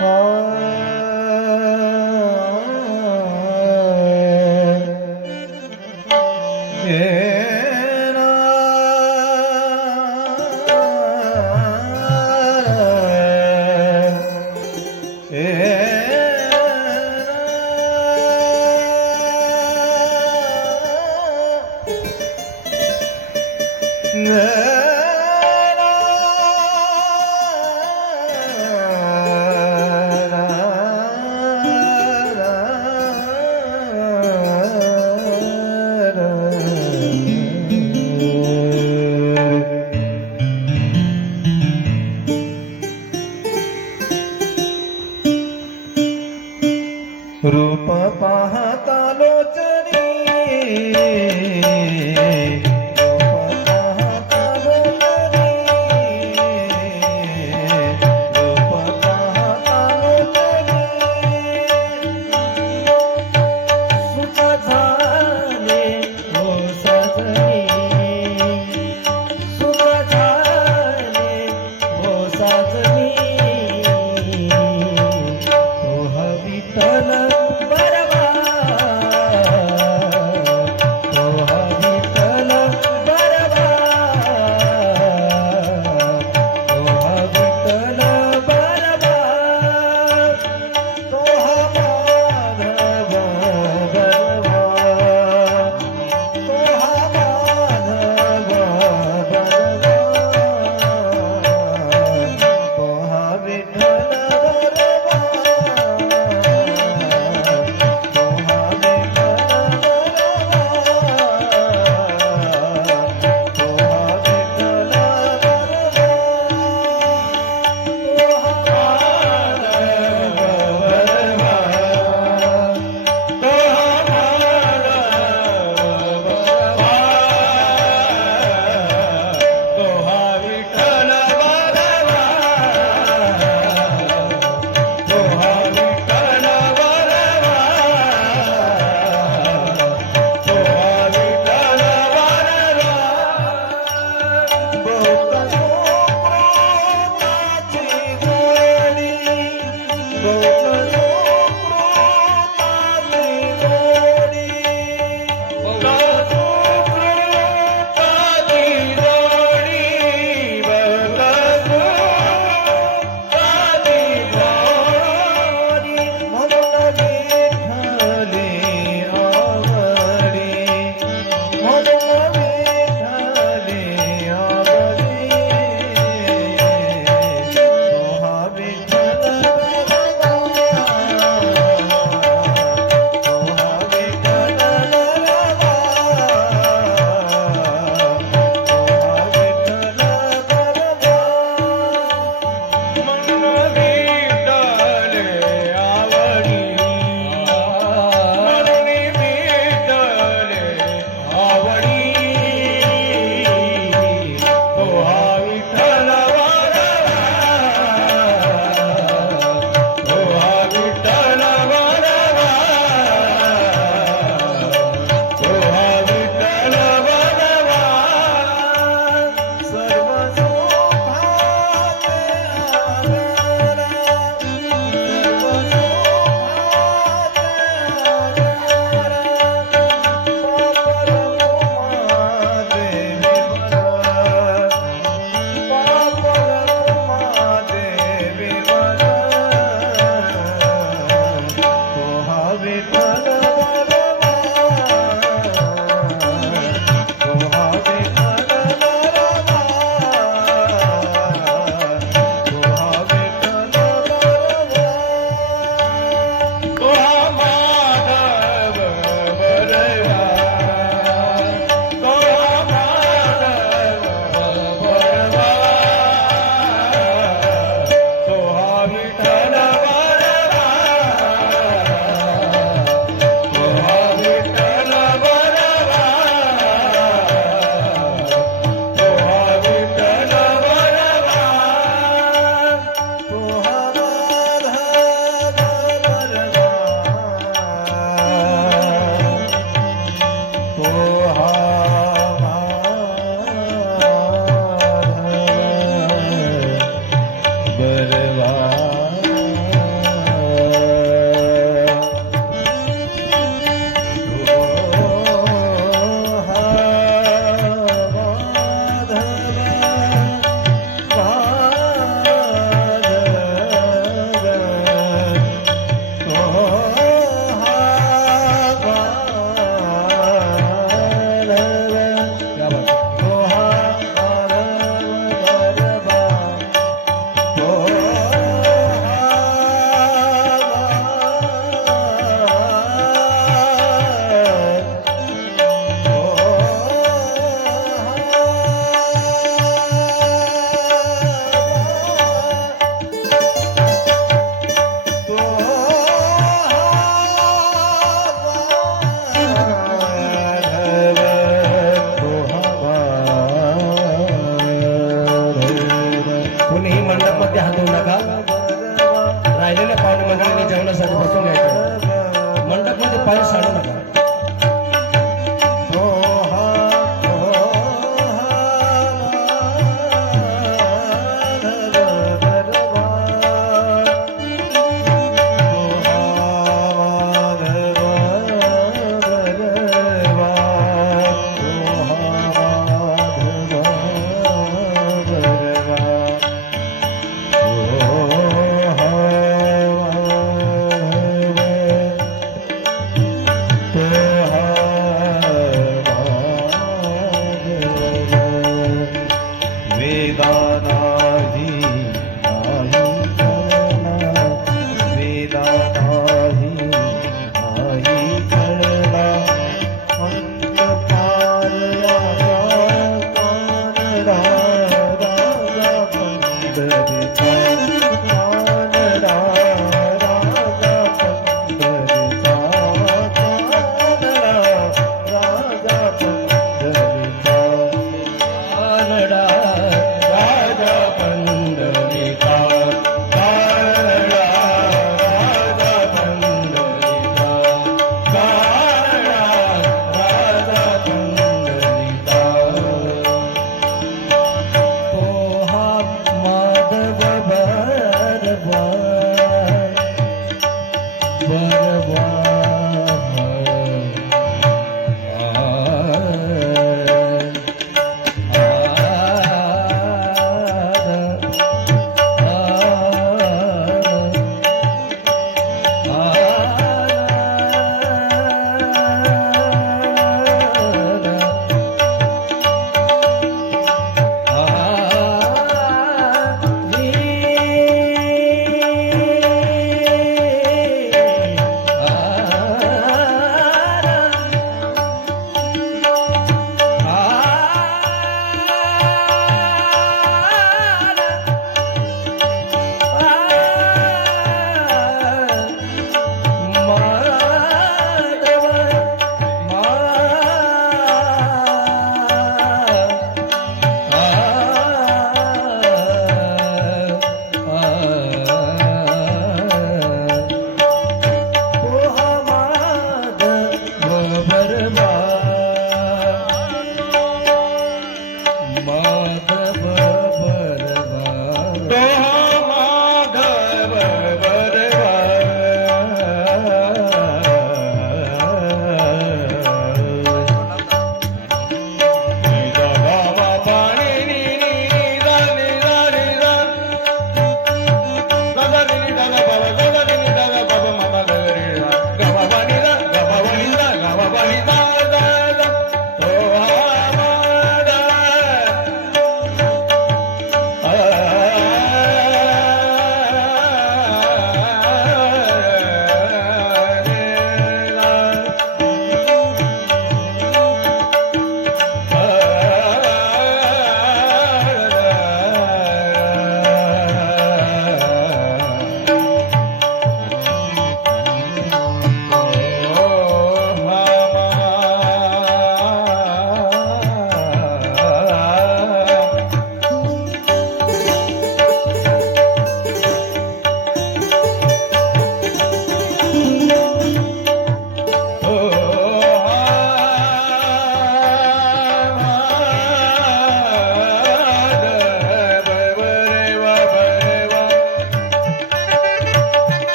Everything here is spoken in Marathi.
Oh. रूप पाहता लोचनी। नका. राहिलेल्या पाहुणे मंडळीने जेवणासाठी बसून घ्यायचं. म्हणजे साडू नका. वेदाना